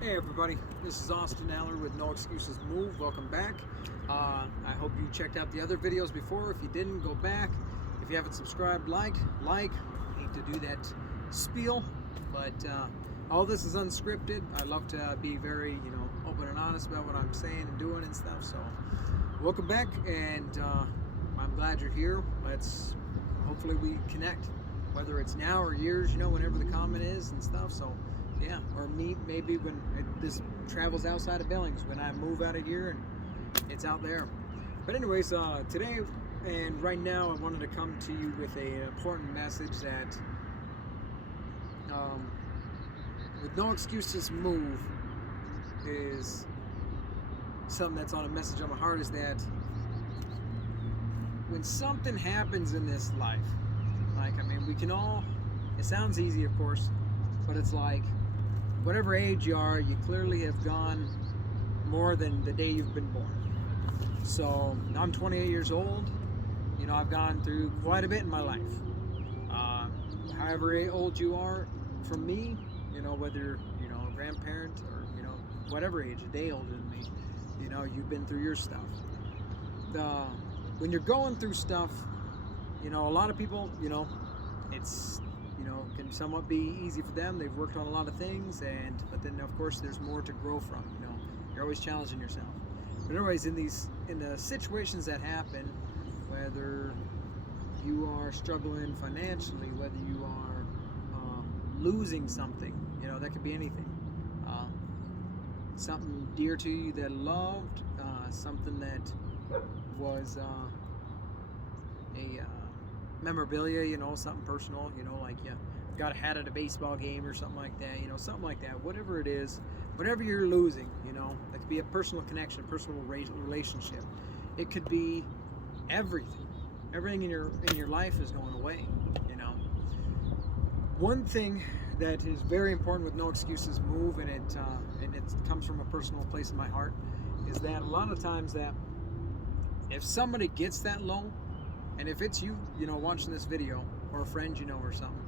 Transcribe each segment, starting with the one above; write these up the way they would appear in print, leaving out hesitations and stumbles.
Hey everybody, this is Austin Aller with No Excuses Move. Welcome back. I hope you checked out the other videos before. If you didn't, go back. If you haven't subscribed, like. Hate to do that spiel, but all this is unscripted. I love to be very, open and honest about what I'm saying and doing and stuff. So, welcome back, and I'm glad you're here. Hopefully we connect, whether it's now or years, whenever the comment is and stuff. So. Yeah, or meet maybe when this travels outside of Billings, when I move out of here and it's out there. But anyways, today and right now I wanted to come to you with an important message that with No Excuses Move is something that's on a message on my heart, is that when something happens in this life, we can all, it sounds easy of course, but it's like, whatever age you are, you clearly have gone more than the day you've been born. So I'm 28 years old. I've gone through quite a bit in my life. However old you are, from me, whether a grandparent or whatever age, a day older than me, you've been through your stuff. When you're going through stuff, a lot of people, it's can somewhat be easy for them. They've worked on a lot of things, but then of course there's more to grow from. You're always challenging yourself. But anyways, in the situations that happen, whether you are struggling financially, whether you are losing something, that could be anything. Something dear to you that loved, something that was a memorabilia, something personal, like you got a hat at a baseball game or something like that, something like that. Whatever it is, whatever you're losing, that could be a personal connection, a personal relationship. It could be everything. Everything in your life is going away. One thing that is very important with No Excuses Move, and it comes from a personal place in my heart, is that a lot of times that if somebody gets that low, and if it's you, watching this video, or a friend or something,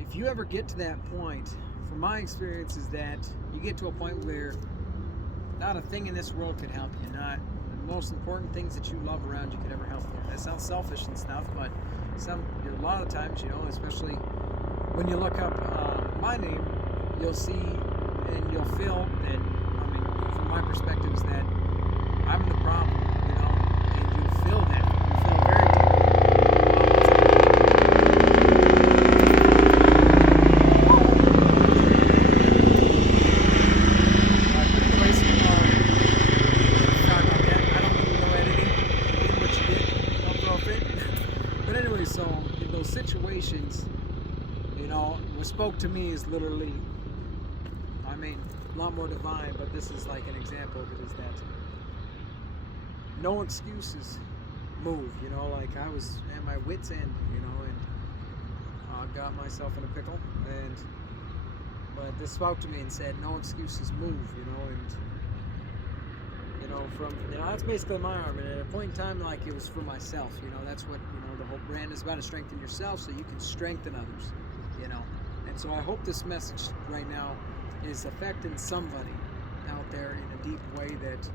if you ever get to that point, from my experience, is that you get to a point where not a thing in this world could help you. Not the most important things that you love around you could ever help you. That sounds selfish and stuff, but a lot of times, especially when you look up my name, you'll see and you'll feel that, from my perspective, is that I'm the problem, and you'll feel that. So in those situations, what spoke to me is literally, a lot more divine, but this is like an example of it, is that no excuses move, like I was at my wit's end, and I got myself in a pickle, but this spoke to me and said, no excuses move, from, that's basically my arm, and at a point in time, like, it was for myself, that's what, the whole brand is about, to strengthen yourself so you can strengthen others, and so I hope this message right now is affecting somebody out there in a deep way, that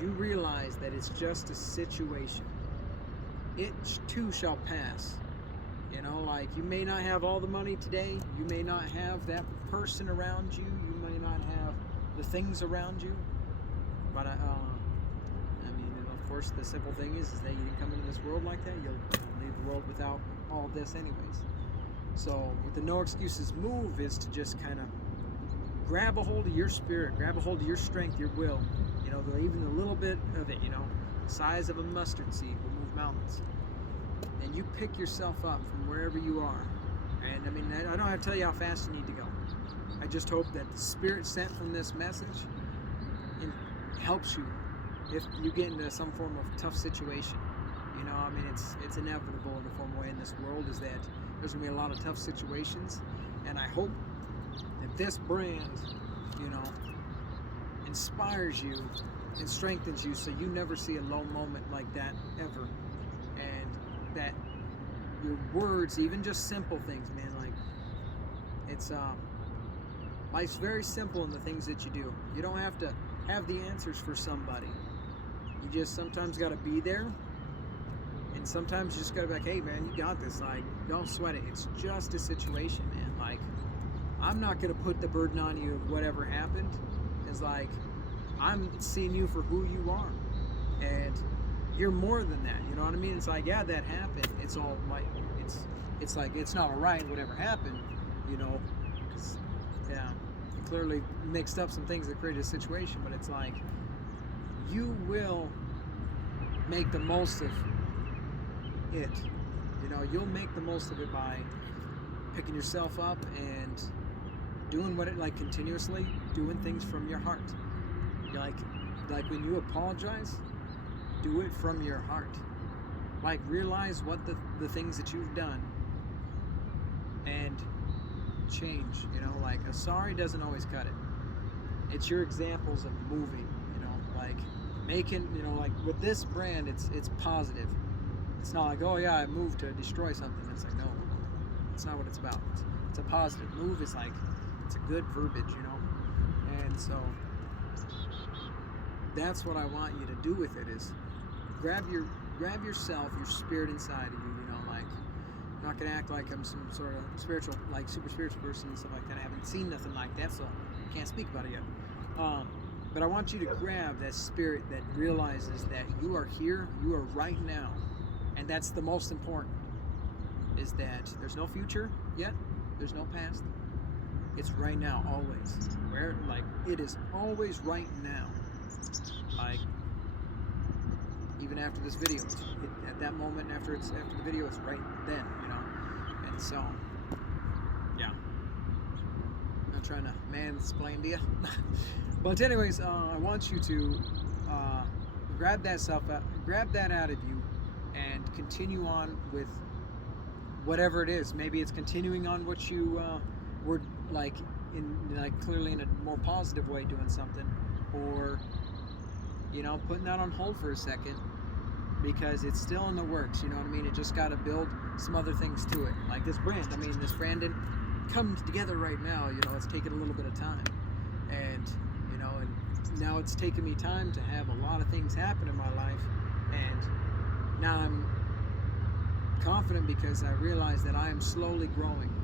you realize that it's just a situation. It too shall pass. Like, you may not have all the money today, you may not have that person around you, you may not have the things around you, but and of course the simple thing is that you didn't come into this world like that. You'll leave the world without all this anyways. So with the No Excuses Move is to just kind of grab a hold of your spirit, grab a hold of your strength, your will, even a little bit of it, the size of a mustard seed will move mountains. And you pick yourself up from wherever you are. And I don't have to tell you how fast you need to go. I just hope that the spirit sent from this message helps you if you get into some form of tough situation. It's inevitable in the form of way in this world, is that there's going to be a lot of tough situations, and I hope that this brand, inspires you and strengthens you so you never see a low moment like that ever, and that your words, even just simple things, man, like, it's Life's very simple in the things that you do. You don't have to have the answers for somebody. You just sometimes got to be there, and sometimes you just got to be like, hey man, you got this. Like, don't sweat it. It's just a situation, man. Like, I'm not going to put the burden on you of whatever happened. It's like, I'm seeing you for who you are, and you're more than that. You know what I mean? It's like, yeah, that happened. It's all like, it's like, it's not all right, whatever happened, you know, 'cause, yeah, you clearly mixed up some things that created a situation, but it's like, you will make the most of it. You know, you'll make the most of it by picking yourself up and doing what it, like, continuously doing things from your heart. Like when you apologize, do it from your heart. Like, realize what the things that you've done and change. You know, like, a sorry doesn't always cut it. It's your examples of moving, you know, like making, you know, like with this brand, it's positive. It's not like, oh yeah, I moved to destroy something. It's like, no, it's not what it's about. It's a positive move. It's like, it's a good verbiage, you know. And so that's what I want you to do with it, is grab yourself, your spirit inside of you, you know, like, I'm not gonna act like I'm some sort of spiritual, like super spiritual person and stuff like that. I haven't seen nothing like that, so I can't speak about it yet. But I want you to grab that spirit that realizes that you are here, you are right now, and that's the most important, is that there's no future yet, there's no past, it's right now, always. Where, like, it is always right now. Like, even after this video, at that moment, after the video, it's right then, you know. And so, yeah, I'm not trying to mansplain to you. But anyways, I want you to grab that out of you, and continue on with whatever it is. Maybe it's continuing on what you were, like, clearly in a more positive way, doing something, or, you know, putting that on hold for a second because it's still in the works. You know what I mean? It just got to build some other things to it. Like this brand. I mean, this brand didn't come together right now. You know, it's taken a little bit of time, and you know, and now it's taken me time to have a lot of things happen in my life, and now I'm confident because I realize that I am slowly growing.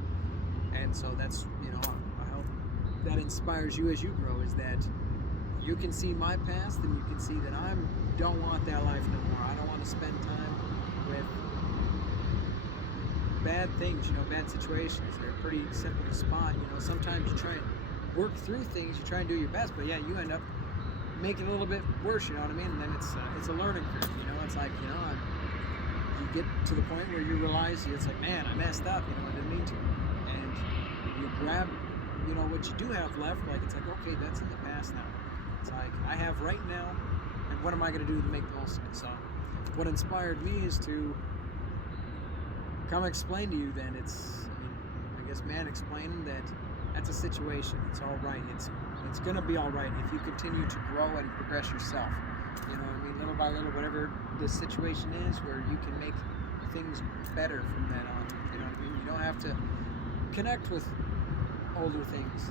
And so that's, you know, I hope that inspires you as you grow, is that you can see my past and you can see that I don't want that life no more. I don't want to spend time with bad things, you know, bad situations. They're pretty simple to spot. You know, sometimes you try and work through things, you try and do your best, but yeah, you end up making it a little bit worse, you know what I mean? And then it's a learning curve, you know. It's like, you know, you get to the point where you realize, it's like, man, I messed up, you know, I didn't mean to. And you grab, you know, what you do have left, like, it's like, okay, that's in the past now. It's like, I have right now, and what am I going to do to make the most of it? So what inspired me is to come explain to you then, I guess, man, explaining that that's a situation. It's all right. It's going to be all right if you continue to grow and progress yourself. You know what I mean? Little by little, whatever the situation is, where you can make things better from that on. You know what I mean? You don't have to connect with older things.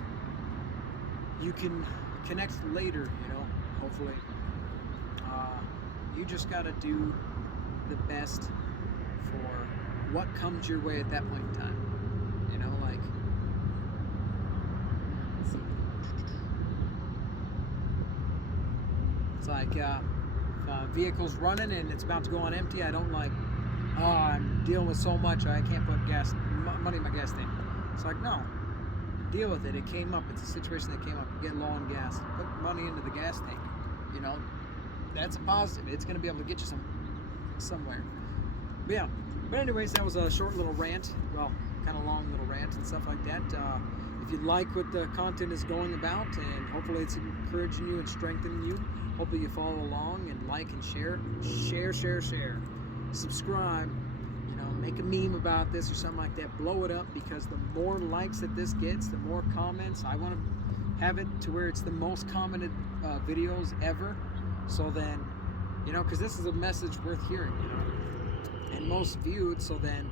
You can connect later, you know, hopefully. You just got to do the best for what comes your way at that point in time. You know, like, it's like, vehicle's running and it's about to go on empty. I don't like, oh, I'm dealing with so much, I can't put money in my gas tank. It's like, no, deal with it. It came up. It's a situation that came up. You get low on gas. Put money into the gas tank. You know, that's a positive. It's going to be able to get you somewhere. But yeah. But anyways, that was a short little rant. Well, kind of long little rant and stuff like that. If you like what the content is going about, and hopefully it's encouraging you and strengthening you, hopefully you follow along and like and share. Share. Subscribe. You know, make a meme about this or something like that. Blow it up, because the more likes that this gets, the more comments. I want to have it to where it's the most commented videos ever. So then, you know, because this is a message worth hearing, you know, and most viewed. So then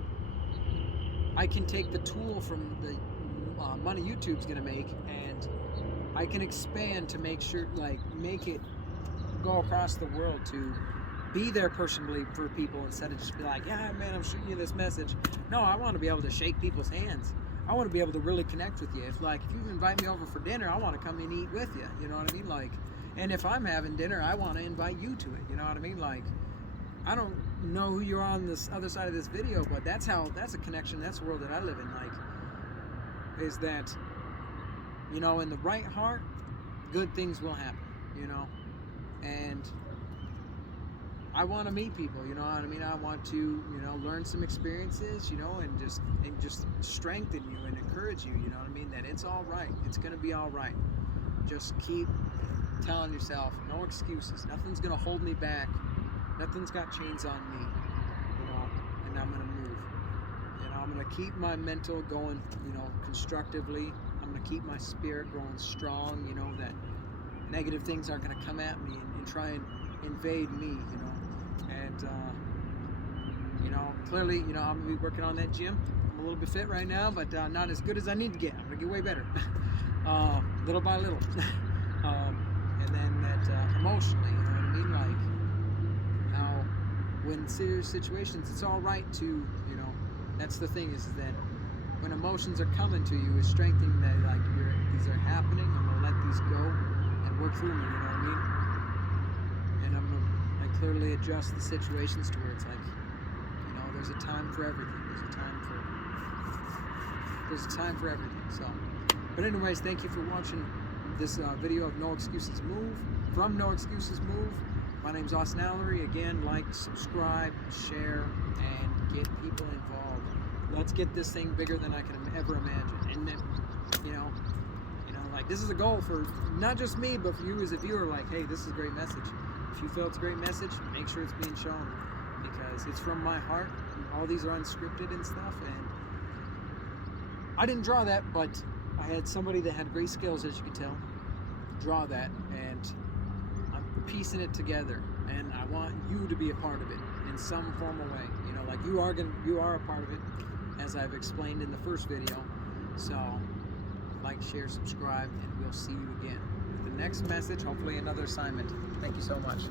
I can take the tool from the money YouTube's gonna make, and I can expand to make sure, like, make it go across the world to be there personally for people instead of just be like, yeah, man, I'm shooting you this message. No, I want to be able to shake people's hands. I want to be able to really connect with you. If you invite me over for dinner, I want to come and eat with you. You know what I mean? Like, and if I'm having dinner, I want to invite you to it. You know what I mean? Like, I don't know who you're on this other side of this video, but that's a connection. That's the world that I live in. Like, is that, you know, in the right heart, good things will happen. You know, and I want to meet people, you know what I mean? I want to, you know, learn some experiences, you know, and just strengthen you and encourage you, you know what I mean? That it's all right. It's going to be all right. Just keep telling yourself, no excuses. Nothing's going to hold me back. Nothing's got chains on me, you know, and I'm going to move. You know, I'm going to keep my mental going, you know, constructively. I'm going to keep my spirit going strong, you know, that negative things aren't going to come at me and try and invade me, you know. And you know, clearly, you know, I'm gonna be working on that gym. I'm a little bit fit right now, but not as good as I need to get. I'm gonna get way better, little by little. And then that emotionally, you know what I mean? Like, how when serious situations, it's all right to, you know, that's the thing is that when emotions are coming to you, is strengthening that, like, these are happening. I'm gonna let these go and work through me. You know what I mean? And I'm gonna clearly adjust the situations to where it's like, you know, there's a time for everything. There's a time for everything. So, but anyways, thank you for watching this video of No Excuses Move. From No Excuses Move, my name's Austin Allery. Again, like, subscribe, share, and get people involved. Let's get this thing bigger than I can ever imagine. And then, you know, like, this is a goal for not just me, but for you as a viewer. Like, hey, this is a great message. If you feel it's a great message, make sure it's being shown, because it's from my heart. All these are unscripted and stuff, and I didn't draw that, but I had somebody that had great skills, as you can tell, draw that, and I'm piecing it together, and I want you to be a part of it in some formal way. You know, like, you are a part of it, as I've explained in the first video. So, like, share, subscribe, and we'll see you again. The next message, hopefully another assignment. Thank you so much.